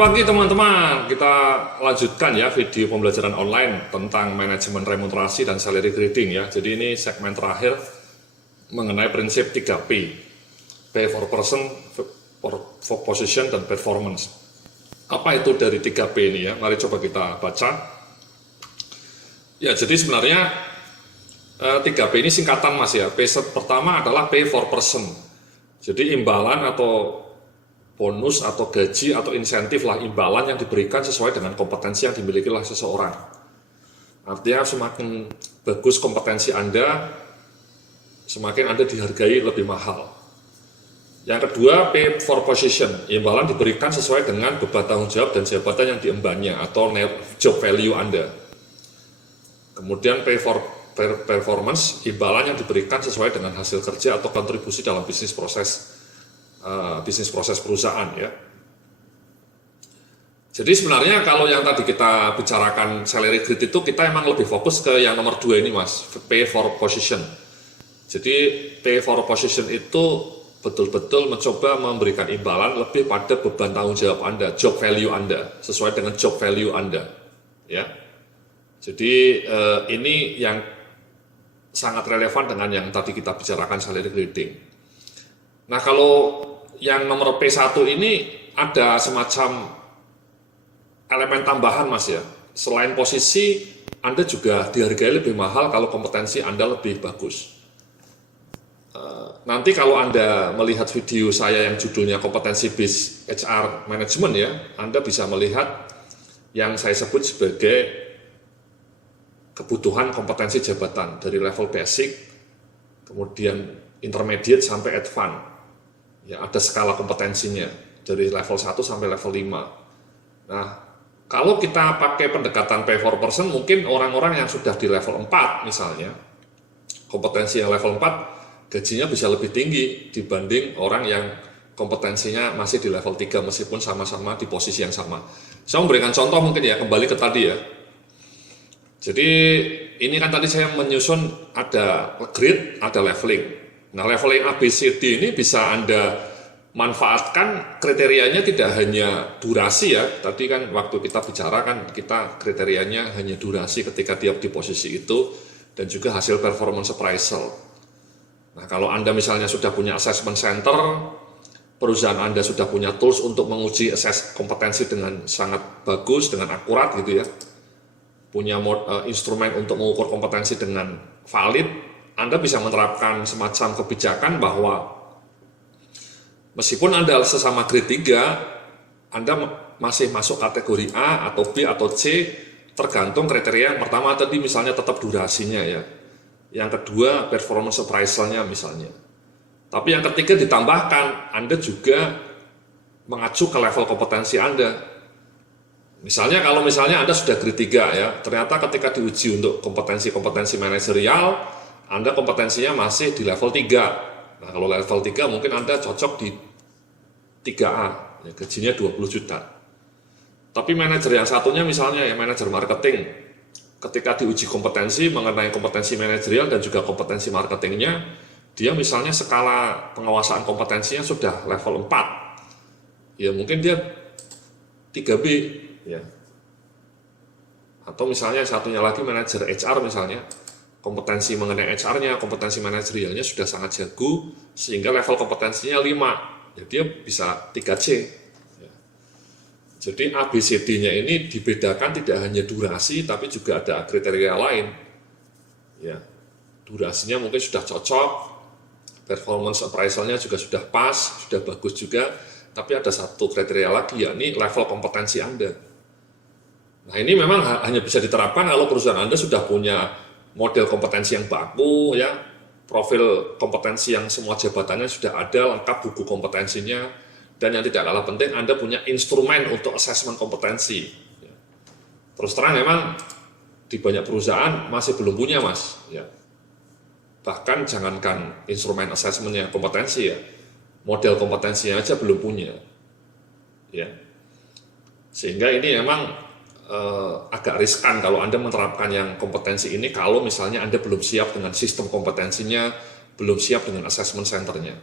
pagi teman-teman, kita lanjutkan ya video pembelajaran online tentang manajemen remunerasi dan salary grading ya. Jadi ini segmen terakhir mengenai prinsip 3P, Pay for Person, for Position, dan Performance. Apa itu dari 3P ini ya? Mari coba kita baca. Ya, jadi sebenarnya 3P ini singkatan mas ya. P pertama adalah Pay for Person. Jadi imbalan atau bonus atau gaji atau insentif lah, imbalan yang diberikan sesuai dengan kompetensi yang dimiliki oleh seseorang. Artinya semakin bagus kompetensi Anda, semakin Anda dihargai lebih mahal. Yang kedua, Pay for Position, imbalan diberikan sesuai dengan beban tanggung jawab dan jabatan yang diembannya atau job value Anda. Kemudian Pay for Performance, imbalan yang diberikan sesuai dengan hasil kerja atau kontribusi dalam bisnis proses perusahaan ya. Jadi sebenarnya kalau yang tadi kita bicarakan salary grid itu kita emang lebih fokus ke yang nomor 2 ini mas, Pay for Position. Jadi Pay for Position itu betul-betul mencoba memberikan imbalan lebih pada beban tanggung jawab Anda, job value Anda, sesuai dengan job value Anda ya. Jadi ini yang sangat relevan dengan yang tadi kita bicarakan salary grading. Nah kalau yang nomor P1 ini ada semacam elemen tambahan mas ya. Selain posisi, Anda juga dihargai lebih mahal kalau kompetensi Anda lebih bagus. Nanti kalau Anda melihat video saya yang judulnya kompetensi based HR management ya, Anda bisa melihat yang saya sebut sebagai kebutuhan kompetensi jabatan dari level basic, kemudian intermediate sampai advance. Ya, ada skala kompetensinya dari level 1 sampai level 5. Nah, kalau kita pakai pendekatan Pay for Person, mungkin orang-orang yang sudah di level 4 misalnya, kompetensi yang level 4, gajinya bisa lebih tinggi dibanding orang yang kompetensinya masih di level 3 meskipun sama-sama di posisi yang sama. Saya memberikan contoh mungkin ya, kembali ke tadi ya. Jadi ini kan tadi saya menyusun ada grade, ada leveling. Nah, leveling A, B, C, D ini bisa Anda manfaatkan kriterianya tidak hanya durasi ya. Tadi kan waktu kita bicara kan kita kriterianya hanya durasi ketika dia di posisi itu dan juga hasil performance appraisal. Nah, kalau Anda misalnya sudah punya assessment center, perusahaan Anda sudah punya tools untuk menguji assess kompetensi dengan sangat bagus, dengan akurat gitu ya. Punya instrumen untuk mengukur kompetensi dengan valid, Anda bisa menerapkan semacam kebijakan bahwa meskipun Anda sesama grade 3, Anda masih masuk kategori A atau B atau C, tergantung kriteria yang pertama tadi misalnya tetap durasinya ya. Yang kedua performance appraisal-nya misalnya. Tapi yang ketiga ditambahkan, Anda juga mengacu ke level kompetensi Anda. Misalnya kalau misalnya Anda sudah grade 3 ya, ternyata ketika diuji untuk kompetensi manajerial, Anda kompetensinya masih di level 3. Nah, kalau level 3 mungkin Anda cocok di 3A, ya, gajinya 20 juta. Tapi manajer yang satunya misalnya ya manajer marketing, ketika diuji kompetensi mengenai kompetensi manajerial dan juga kompetensi marketingnya, dia misalnya skala penguasaan kompetensinya sudah level 4. Ya mungkin dia 3B ya. Atau misalnya satunya lagi manajer HR misalnya, kompetensi mengenai HR-nya, kompetensi manajerialnya sudah sangat jago, sehingga level kompetensinya 5, ya dia bisa 3C. Ya. Jadi ABCD-nya ini dibedakan tidak hanya durasi, tapi juga ada kriteria lain. Ya. Durasinya mungkin sudah cocok, performance appraisal-nya juga sudah pas, sudah bagus juga, tapi ada satu kriteria lagi, yakni level kompetensi Anda. Nah ini memang hanya bisa diterapkan kalau perusahaan Anda sudah punya model kompetensi yang baku ya, profil kompetensi yang semua jabatannya sudah ada, lengkap buku kompetensinya, dan yang tidak kalah penting Anda punya instrumen untuk asesmen kompetensi. Terus terang memang di banyak perusahaan masih belum punya mas ya. Bahkan jangankan instrumen asesmennya kompetensi ya, model kompetensinya aja belum punya ya. Sehingga ini memang agak riskan kalau Anda menerapkan yang kompetensi ini kalau misalnya Anda belum siap dengan sistem kompetensinya, belum siap dengan assessment centernya.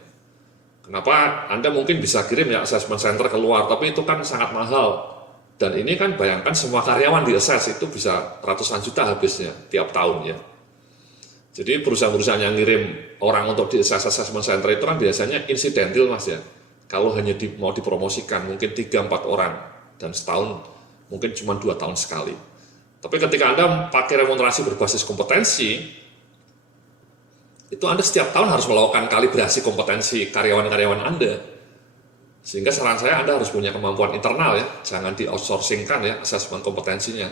Kenapa Anda mungkin bisa kirim ya assessment center keluar, tapi itu kan sangat mahal. Dan ini kan bayangkan semua karyawan di assess itu bisa ratusan juta habisnya tiap tahun ya. Jadi perusahaan-perusahaan yang ngirim orang untuk di assessment center itu kan biasanya insidental Mas ya. Kalau hanya mau dipromosikan mungkin 3-4 orang dan setahun mungkin cuma 2 tahun sekali. Tapi ketika Anda pakai remunerasi berbasis kompetensi, itu Anda setiap tahun harus melakukan kalibrasi kompetensi karyawan-karyawan Anda. Sehingga saran saya Anda harus punya kemampuan internal ya, jangan di-outsourcingkan ya asesmen kompetensinya.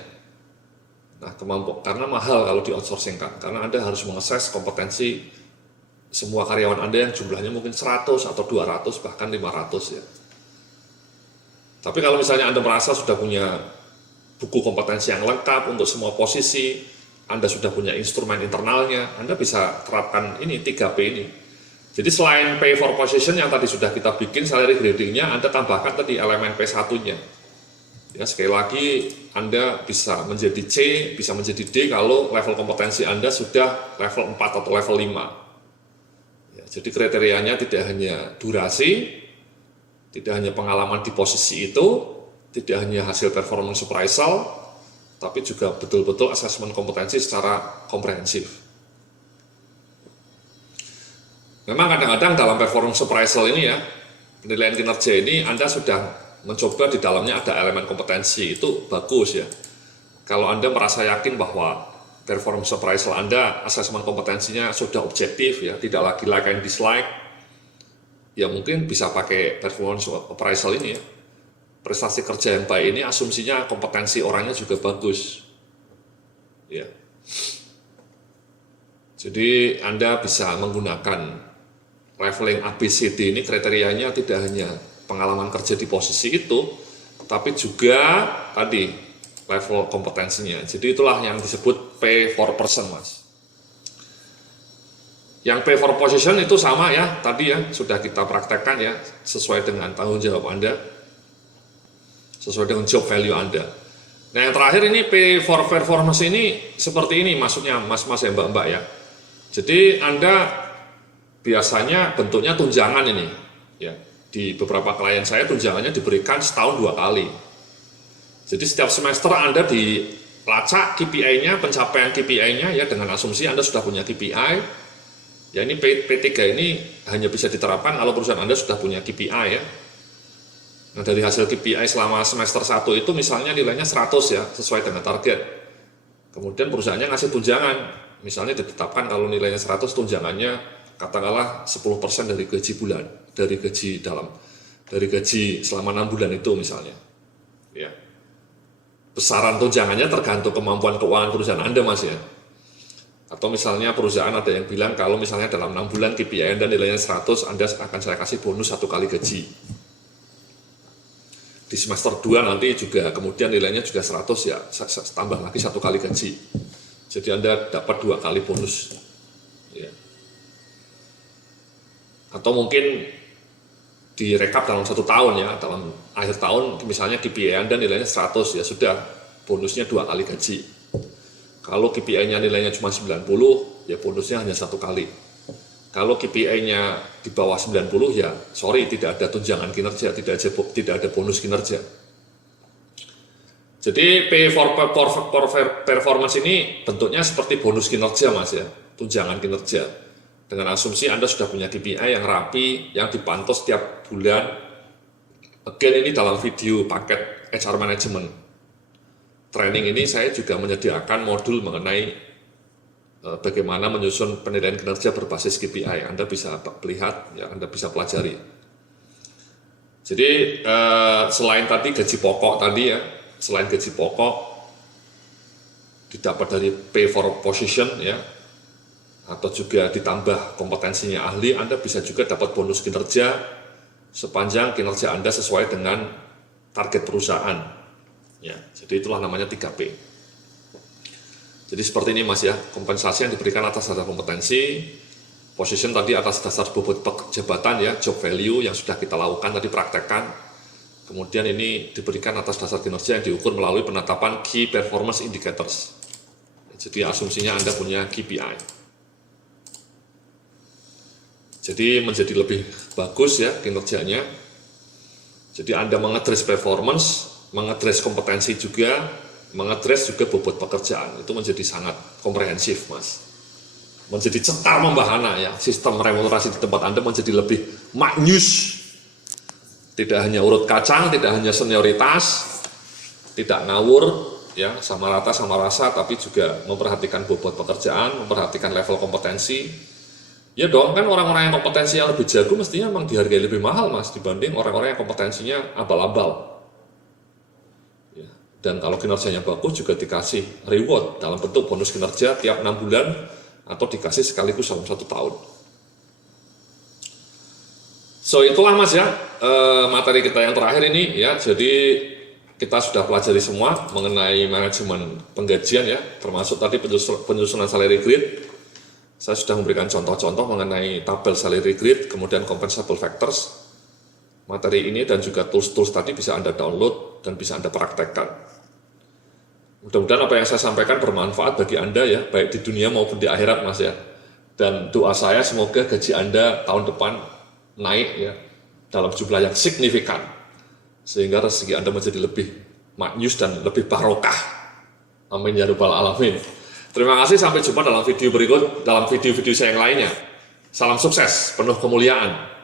Nah, karena mahal kalau di-outsourcingkan, karena Anda harus mengakses kompetensi semua karyawan Anda yang jumlahnya mungkin 100 atau 200 bahkan 500 ya. Tapi kalau misalnya Anda merasa sudah punya buku kompetensi yang lengkap untuk semua posisi, Anda sudah punya instrumen internalnya, Anda bisa terapkan ini 3P ini. Jadi selain pay for position yang tadi sudah kita bikin salary gradingnya, Anda tambahkan tadi elemen P1-nya. Ya, sekali lagi Anda bisa menjadi C, bisa menjadi D kalau level kompetensi Anda sudah level 4 atau level 5. Ya, jadi kriterianya tidak hanya durasi, tidak hanya pengalaman di posisi itu, tidak hanya hasil performance appraisal, tapi juga betul-betul asesmen kompetensi secara komprehensif. Memang kadang-kadang dalam performance appraisal ini ya, penilaian kinerja ini Anda sudah mencoba di dalamnya ada elemen kompetensi, itu bagus ya. Kalau Anda merasa yakin bahwa performance appraisal Anda, asesmen kompetensinya sudah objektif ya, tidak lagi like and dislike, ya mungkin bisa pakai performance appraisal ini ya. Prestasi kerja yang baik ini asumsinya kompetensi orangnya juga bagus. Ya. Jadi Anda bisa menggunakan leveling ABCD ini kriterianya tidak hanya pengalaman kerja di posisi itu, tapi juga tadi level kompetensinya. Jadi itulah yang disebut pay for person, Mas. Yang pay for position itu sama ya, tadi ya sudah kita praktekkan ya, sesuai dengan tanggung jawab Anda, sesuai dengan job value Anda. Nah yang terakhir ini pay for performance ini seperti ini maksudnya mas-mas ya mbak-mbak ya. Jadi Anda biasanya bentuknya tunjangan ini ya. Di beberapa klien saya tunjangannya diberikan setahun 2 kali. Jadi setiap semester Anda dilacak KPI-nya, pencapaian KPI-nya ya dengan asumsi Anda sudah punya KPI. Ya ini P3 ini hanya bisa diterapkan kalau perusahaan Anda sudah punya KPI ya. Nah dari hasil KPI selama semester 1 itu misalnya nilainya 100 ya, sesuai dengan target. Kemudian perusahaannya ngasih tunjangan, misalnya ditetapkan kalau nilainya 100 tunjangannya katakanlah 10% dari gaji bulan, dari gaji selama 6 bulan itu misalnya. Ya. Besaran tunjangannya tergantung kemampuan keuangan perusahaan Anda Mas ya. Atau misalnya perusahaan ada yang bilang kalau misalnya dalam 6 bulan KPI Anda nilainya 100, Anda akan saya kasih bonus 1 kali gaji. Di semester 2 nanti juga kemudian nilainya juga 100 ya, tambah lagi 1 kali gaji. Jadi Anda dapat 2 kali bonus. Ya. Atau mungkin direkap dalam 1 tahun ya, dalam akhir tahun misalnya KPI Anda nilainya 100 ya sudah bonusnya 2 kali gaji. Kalau KPI-nya nilainya cuma 90 ya bonusnya hanya 1 kali. Kalau KPI-nya di bawah 90 ya sorry tidak ada tunjangan kinerja, tidak ada bonus kinerja. Jadi pay for performance ini bentuknya seperti bonus kinerja Mas ya, tunjangan kinerja. Dengan asumsi Anda sudah punya KPI yang rapi, yang dipantau setiap bulan. Again ini dalam video paket HR Management Training ini saya juga menyediakan modul mengenai bagaimana menyusun penilaian kinerja berbasis KPI. Anda bisa lihat, ya, Anda bisa pelajari. Jadi selain tadi gaji pokok tadi ya, selain gaji pokok didapat dari pay for position ya, atau juga ditambah kompetensinya ahli, Anda bisa juga dapat bonus kinerja sepanjang kinerja Anda sesuai dengan target perusahaan. Ya, jadi itulah namanya 3P. Jadi seperti ini Mas ya, kompensasi yang diberikan atas dasar kompetensi, position tadi atas dasar bobot jabatan ya, job value yang sudah kita lakukan tadi praktekkan. Kemudian ini diberikan atas dasar kinerja yang diukur melalui penetapan Key Performance Indicators. Jadi asumsinya Anda punya KPI. Jadi menjadi lebih bagus ya kinerjanya. Jadi Anda mengadres performance, mengadres kompetensi juga, mengadres juga bobot pekerjaan. Itu menjadi sangat komprehensif, Mas. Menjadi cetar membahana ya. Sistem remunerasi di tempat Anda menjadi lebih maknyus. Tidak hanya urut kacang, tidak hanya senioritas, tidak ngawur ya, sama rata sama rasa, tapi juga memperhatikan bobot pekerjaan, memperhatikan level kompetensi. Ya dong, kan orang-orang yang kompetensinya lebih jago mestinya memang dihargai lebih mahal, Mas, dibanding orang-orang yang kompetensinya abal-abal. Ya. Dan kalau kinerjanya bagus juga dikasih reward dalam bentuk bonus kinerja tiap 6 bulan atau dikasih sekaligus dalam 1 tahun. So itulah, Mas, ya materi kita yang terakhir ini ya. Jadi kita sudah pelajari semua mengenai manajemen penggajian ya, termasuk tadi penyusunan salary grid. Saya sudah memberikan contoh-contoh mengenai tabel salary grid, kemudian compensable factors. Materi ini dan juga tools-tools tadi bisa Anda download dan bisa Anda praktekkan. Mudah-mudahan apa yang saya sampaikan bermanfaat bagi Anda ya, baik di dunia maupun di akhirat, Mas ya. Dan doa saya semoga gaji Anda tahun depan naik ya, dalam jumlah yang signifikan. Sehingga rezeki Anda menjadi lebih maknyus dan lebih barokah. Amin ya rabbal alamin. Terima kasih, sampai jumpa dalam video berikut, dalam video-video saya yang lainnya. Salam sukses, penuh kemuliaan.